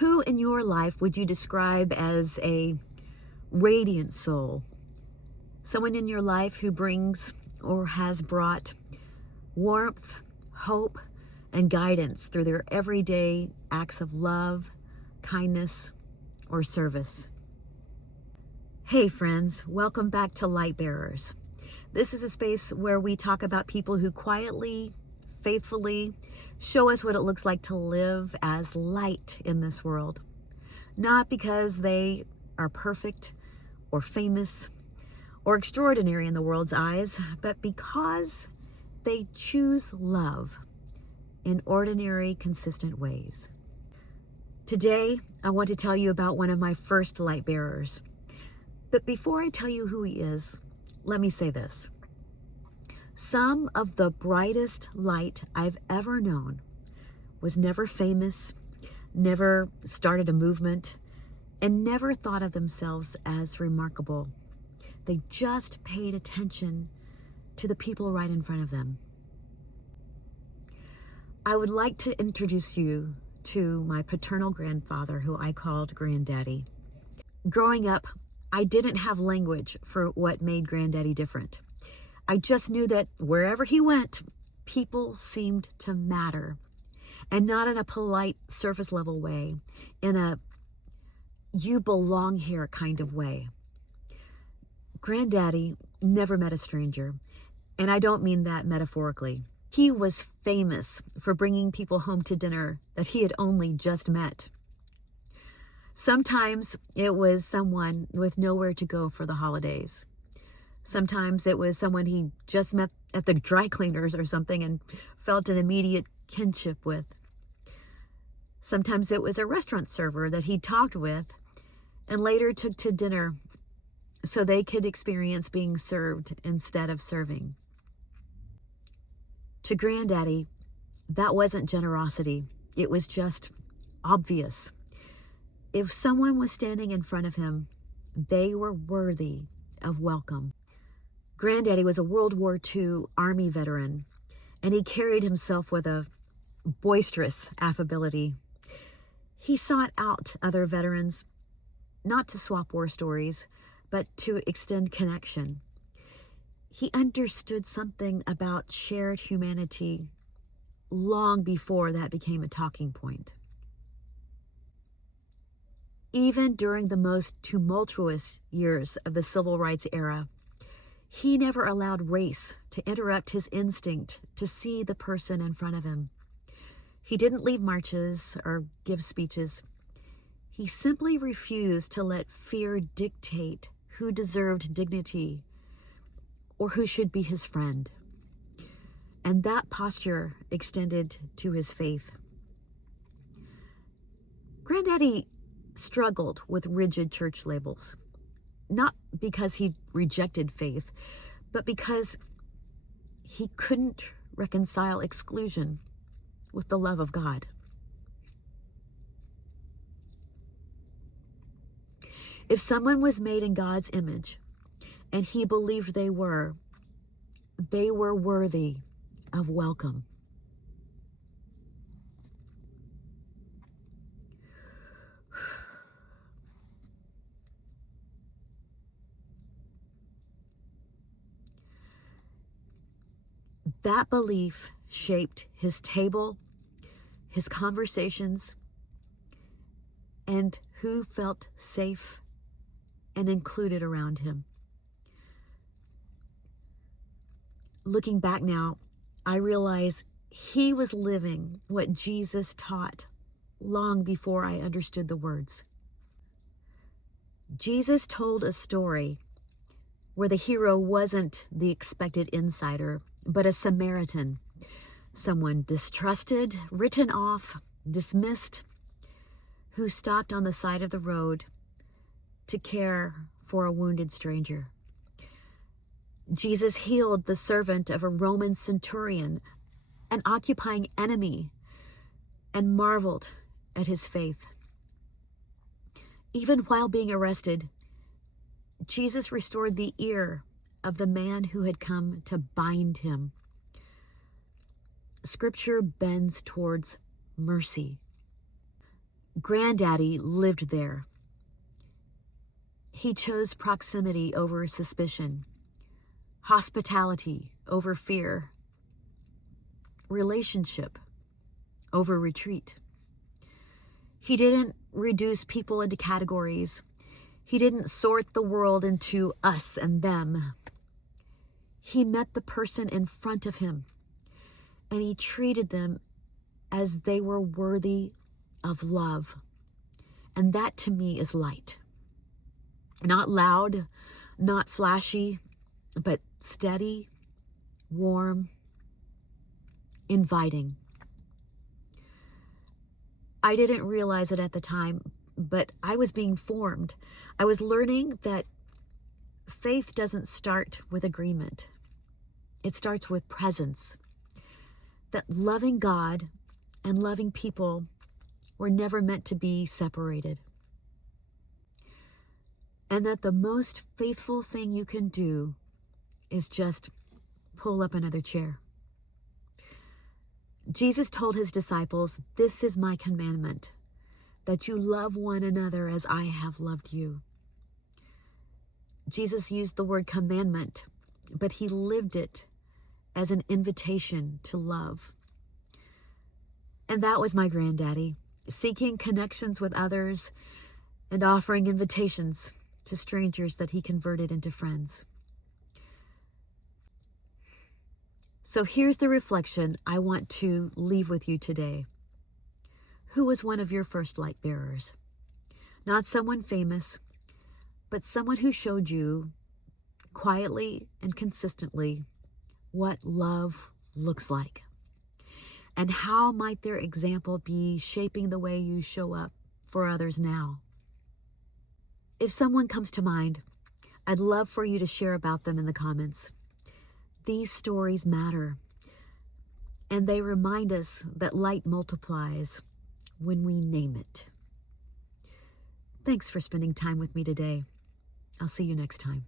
Who in your life would you describe as a radiant soul? Someone in your life who brings or has brought warmth, hope, and guidance through their everyday acts of love, kindness, or service. Hey friends, welcome back to Light Bearers. This is a space where we talk about people who quietly, faithfully show us what it looks like to live as light in this world. Not because they are perfect or famous or extraordinary in the world's eyes, but because they choose love in ordinary, consistent ways. Today, I want to tell you about one of my first light bearers. But before I tell you who he is, let me say this. Some of the brightest light I've ever known was never famous, never started a movement, and never thought of themselves as remarkable. They just paid attention to the people right in front of them. I would like to introduce you to my paternal grandfather, who I called Granddaddy. Growing up, I didn't have language for what made Granddaddy different. I just knew that wherever he went, people seemed to matter. And not in a polite, surface level way, in a you belong here kind of way. Granddaddy never met a stranger, and I don't mean that metaphorically. He was famous for bringing people home to dinner that he had only just met. Sometimes it was someone with nowhere to go for the holidays. Sometimes it was someone he just met at the dry cleaners or something and felt an immediate kinship with. Sometimes it was a restaurant server that he talked with and later took to dinner so they could experience being served instead of serving. To Granddaddy, that wasn't generosity. It was just obvious. If someone was standing in front of him, they were worthy of welcome. Granddaddy was a World War II Army veteran, and he carried himself with a boisterous affability. He sought out other veterans, not to swap war stories, but to extend connection. He understood something about shared humanity long before that became a talking point. Even during the most tumultuous years of the civil rights era, he never allowed race to interrupt his instinct to see the person in front of him. He didn't lead marches or give speeches. He simply refused to let fear dictate who deserved dignity or who should be his friend. And that posture extended to his faith. Granddaddy struggled with rigid church labels, not because he rejected faith, but because he couldn't reconcile exclusion with the love of God. If someone was made in God's image and he believed they were worthy of welcome. That belief shaped his table, his conversations, and who felt safe and included around him. Looking back now, I realize he was living what Jesus taught long before I understood the words. Jesus told a story where the hero wasn't the expected insider, but a Samaritan, someone distrusted, written off, dismissed, who stopped on the side of the road to care for a wounded stranger. Jesus healed the servant of a Roman centurion, an occupying enemy, and marveled at his faith. Even while being arrested, Jesus restored the ear of the man who had come to bind him. Scripture bends towards mercy. Granddaddy lived there. He chose proximity over suspicion, hospitality over fear, relationship over retreat. He didn't reduce people into categories. He didn't sort the world into us and them. He met the person in front of him, and he treated them as they were worthy of love. And that to me is light. Not loud, not flashy, but steady, warm, inviting. I didn't realize it at the time, but I was being formed. I was learning that faith doesn't start with agreement. It starts with presence. That loving God and loving people were never meant to be separated. And that the most faithful thing you can do is just pull up another chair. Jesus told his disciples, "This is my commandment, that you love one another as I have loved you." Jesus used the word commandment, but he lived it as an invitation to love. And that was my granddaddy, seeking connections with others and offering invitations to strangers that he converted into friends. So here's the reflection I want to leave with you today. Who was one of your first light bearers? Not someone famous, but someone who showed you quietly and consistently what love looks like. And how might their example be shaping the way you show up for others now? If someone comes to mind, I'd love for you to share about them in the comments. These stories matter, and they remind us that light multiplies when we name it. Thanks for spending time with me today. I'll see you next time.